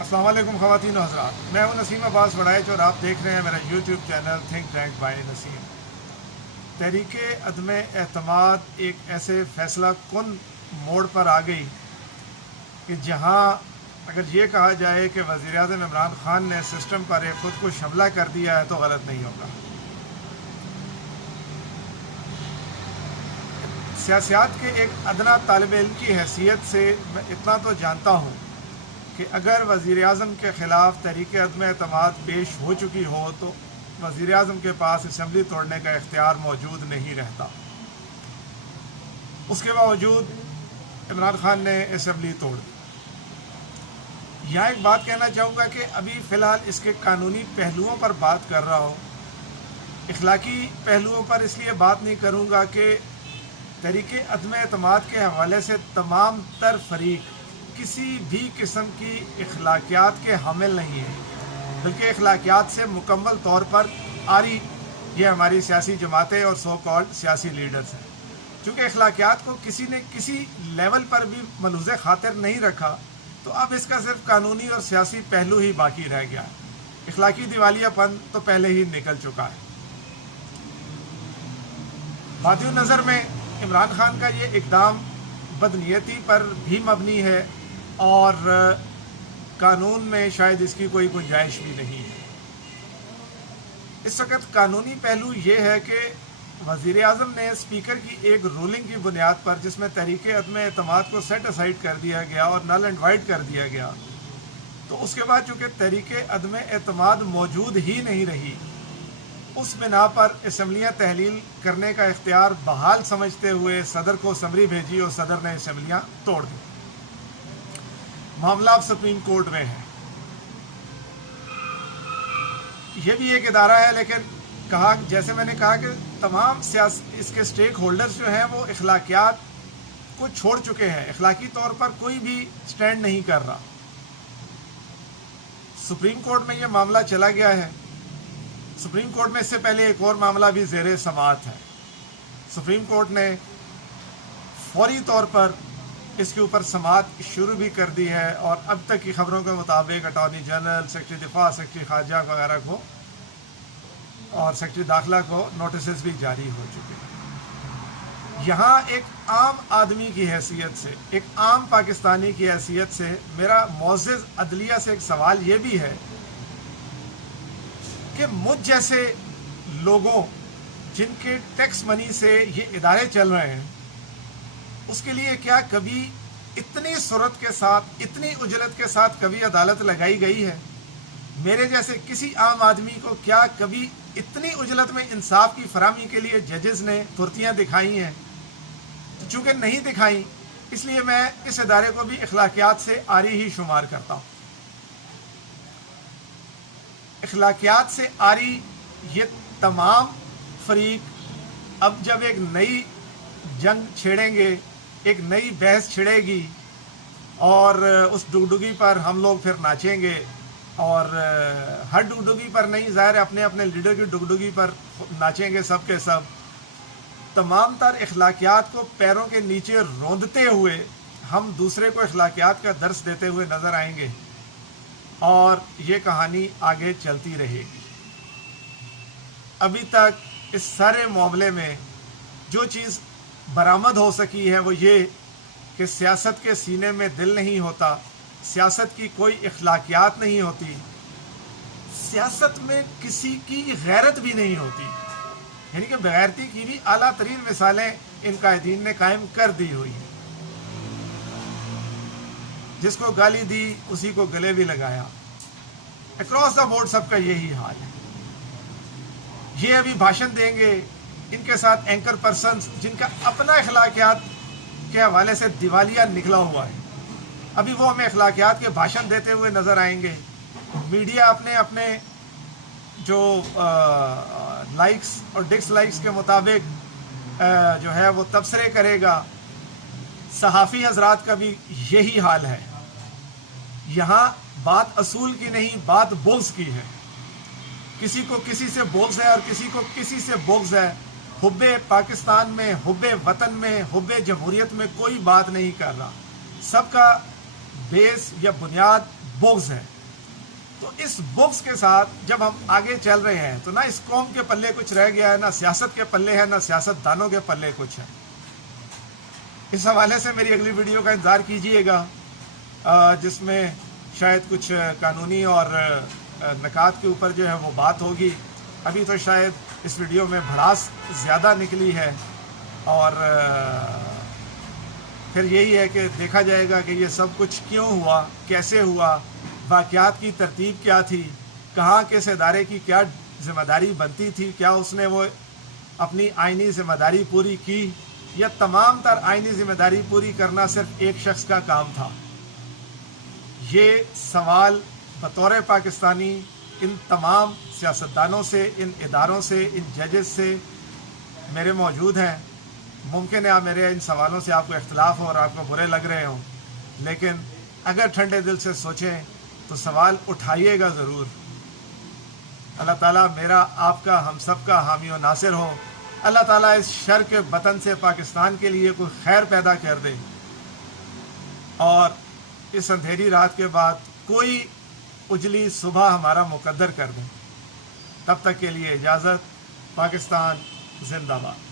السلام علیکم خواتین و حضرات، میں ہوں نسیم عباس وڑائچ اور آپ دیکھ رہے ہیں میرا YouTube channel Think Tank by Naseem. تحریک عدم اعتماد ایک ایسے فیصلہ کن موڑ پر آ گئی کہ جہاں اگر یہ کہا جائے کہ وزیر اعظم عمران خان نے سسٹم پر ایک خود کش حملہ کر دیا ہے تو غلط نہیں ہوگا۔ سیاست کے ایک ادنا طالب علم کی حیثیت سے میں اتنا تو جانتا ہوں کہ اگر وزیر اعظم کے خلاف تحریک عدم اعتماد پیش ہو چکی ہو تو وزیر اعظم کے پاس اسمبلی توڑنے کا اختیار موجود نہیں رہتا۔ اس کے باوجود عمران خان نے اسمبلی توڑ دی۔ یہاں ایک بات کہنا چاہوں گا کہ ابھی فی الحال اس کے قانونی پہلوؤں پر بات کر رہا ہوں، اخلاقی پہلوؤں پر اس لیے بات نہیں کروں گا کہ تحریک عدم اعتماد کے حوالے سے تمام تر فریق کسی بھی قسم کی اخلاقیات کے حامل نہیں ہیں، بلکہ اخلاقیات سے مکمل طور پر عاری یہ ہماری سیاسی جماعتیں اور سو کالڈ سیاسی لیڈرز ہیں۔ چونکہ اخلاقیات کو کسی نے کسی لیول پر بھی ملحوظ خاطر نہیں رکھا تو اب اس کا صرف قانونی اور سیاسی پہلو ہی باقی رہ گیا ہے۔ اخلاقی دیوالیہ پن تو پہلے ہی نکل چکا ہے۔ بادی نظر میں عمران خان کا یہ اقدام بدنیتی پر بھی مبنی ہے اور قانون میں شاید اس کی کوئی گنجائش بھی نہیں ہے۔ اس وقت قانونی پہلو یہ ہے کہ وزیر اعظم نے اسپیکر کی ایک رولنگ کی بنیاد پر جس میں تحریک عدم اعتماد کو سیٹ اسائڈ کر دیا گیا اور نل اینڈ وائڈ کر دیا گیا، تو اس کے بعد چونکہ تحریک عدم اعتماد موجود ہی نہیں رہی، اس بنا پر اسمبلیاں تحلیل کرنے کا اختیار بحال سمجھتے ہوئے صدر کو سمری بھیجی اور صدر نے اسمبلیاں توڑ دی۔ معاملہ اب سپریم کورٹ میں ہے۔ یہ بھی ایک ادارہ ہے، لیکن جیسے میں نے کہا کہ تمام اس کے سٹیک ہولڈرز جو ہیں وہ اخلاقیات کو چھوڑ چکے ہیں، اخلاقی طور پر کوئی بھی سٹینڈ نہیں کر رہا۔ سپریم کورٹ میں یہ معاملہ چلا گیا ہے۔ سپریم کورٹ میں اس سے پہلے ایک اور معاملہ بھی زیر سماعت ہے۔ سپریم کورٹ نے فوری طور پر اس کے اوپر سماعت شروع بھی کر دی ہے اور اب تک کی خبروں کے مطابق اٹارنی جنرل، سیکرٹری دفاع، سیکرٹری خارجہ وغیرہ کو اور سیکرٹری داخلہ کو نوٹسز بھی جاری ہو چکے ہیں۔ یہاں ایک عام آدمی کی حیثیت سے، ایک عام پاکستانی کی حیثیت سے میرا معزز عدلیہ سے ایک سوال یہ بھی ہے کہ مجھ جیسے لوگوں جن کے ٹیکس منی سے یہ ادارے چل رہے ہیں، اس کے لیے کیا کبھی اتنی سرعت کے ساتھ، اتنی اجلت کے ساتھ کبھی عدالت لگائی گئی ہے؟ میرے جیسے کسی عام آدمی کو کیا کبھی اتنی اجلت میں انصاف کی فراہمی کے لیے ججز نے پھرتیاں دکھائی ہیں؟ چونکہ نہیں دکھائیں، اس لیے میں اس ادارے کو بھی اخلاقیات سے عاری ہی شمار کرتا ہوں۔ اخلاقیات سے عاری یہ تمام فریق اب جب ایک نئی جنگ چھیڑیں گے، ایک نئی بحث چھڑے گی اور اس ڈگڈگی پر ہم لوگ پھر ناچیں گے، اور ہر ڈگڈگی پر نہیں، ظاہر ہے اپنے اپنے لیڈر کی ڈگڈگی پر ناچیں گے سب کے سب۔ تمام تر اخلاقیات کو پیروں کے نیچے روندتے ہوئے ہم دوسرے کو اخلاقیات کا درس دیتے ہوئے نظر آئیں گے اور یہ کہانی آگے چلتی رہے گی۔ ابھی تک اس سارے معاملے میں جو چیز برآمد ہو سکی ہے وہ یہ کہ سیاست کے سینے میں دل نہیں ہوتا، سیاست کی کوئی اخلاقیات نہیں ہوتی، سیاست میں کسی کی غیرت بھی نہیں ہوتی، یعنی کہ بغیرتی کی بھی اعلیٰ ترین مثالیں ان قائدین نے قائم کر دی ہوئی ہیں۔ جس کو گالی دی اسی کو گلے بھی لگایا۔ اکراس دا بورڈ سب کا یہی حال ہے۔ یہ ابھی بھاشن دیں گے، ان کے ساتھ اینکر پرسنز جن کا اپنا اخلاقیات کے حوالے سے دیوالیہ نکلا ہوا ہے، ابھی وہ ہمیں اخلاقیات کے بھاشن دیتے ہوئے نظر آئیں گے۔ میڈیا اپنے اپنے جو لائکس اور ڈس لائکس کے مطابق جو ہے وہ تبصرے کرے گا۔ صحافی حضرات کا بھی یہی حال ہے۔ یہاں بات اصول کی نہیں، بات بغض کی ہے۔ کسی کو کسی سے بغض ہے اور کسی کو کسی سے بغض ہے۔ حب پاکستان میں، حب وطن میں، حب جمہوریت میں کوئی بات نہیں کر رہا۔ سب کا بیس یا بنیاد بغض ہے. تو اس بغض کے ساتھ جب ہم آگے چل رہے ہیں تو نہ اس قوم کے پلے کچھ رہ گیا ہے، نہ سیاست کے پلے ہے، نہ سیاست دانوں کے پلے کچھ ہے. اس حوالے سے میری اگلی ویڈیو کا انتظار کیجئے گا، جس میں شاید کچھ قانونی اور نکات کے اوپر جو ہے وہ بات ہوگی. ابھی تو شاید اس ویڈیو میں بھڑاس زیادہ نکلی ہے، اور پھر یہی ہے کہ دیکھا جائے گا کہ یہ سب کچھ کیوں ہوا، کیسے ہوا، واقعات کی ترتیب کیا تھی، کہاں کس ادارے کی کیا ذمہ داری بنتی تھی، کیا اس نے وہ اپنی آئینی ذمہ داری پوری کی، یا تمام تر آئینی ذمہ داری پوری کرنا صرف ایک شخص کا کام تھا. یہ سوال بطور پاکستانی ان تمام سیاستدانوں سے، ان اداروں سے، ان ججز سے میرے موجود ہیں. ممکن ہے میرے ان سوالوں سے آپ کو اختلاف ہو اور آپ کو برے لگ رہے ہوں، لیکن اگر ٹھنڈے دل سے سوچیں تو سوال اٹھائیے گا ضرور. اللہ تعالیٰ میرا، آپ کا، ہم سب کا حامی و ناصر ہو. اللہ تعالیٰ اس شر کے وطن سے پاکستان کے لیے کوئی خیر پیدا کر دے، اور اس اندھیری رات کے بعد کوئی اجلی صبح ہمارا مقدر کر دیں. تب تک کے لیے اجازت. پاکستان زندہ باد.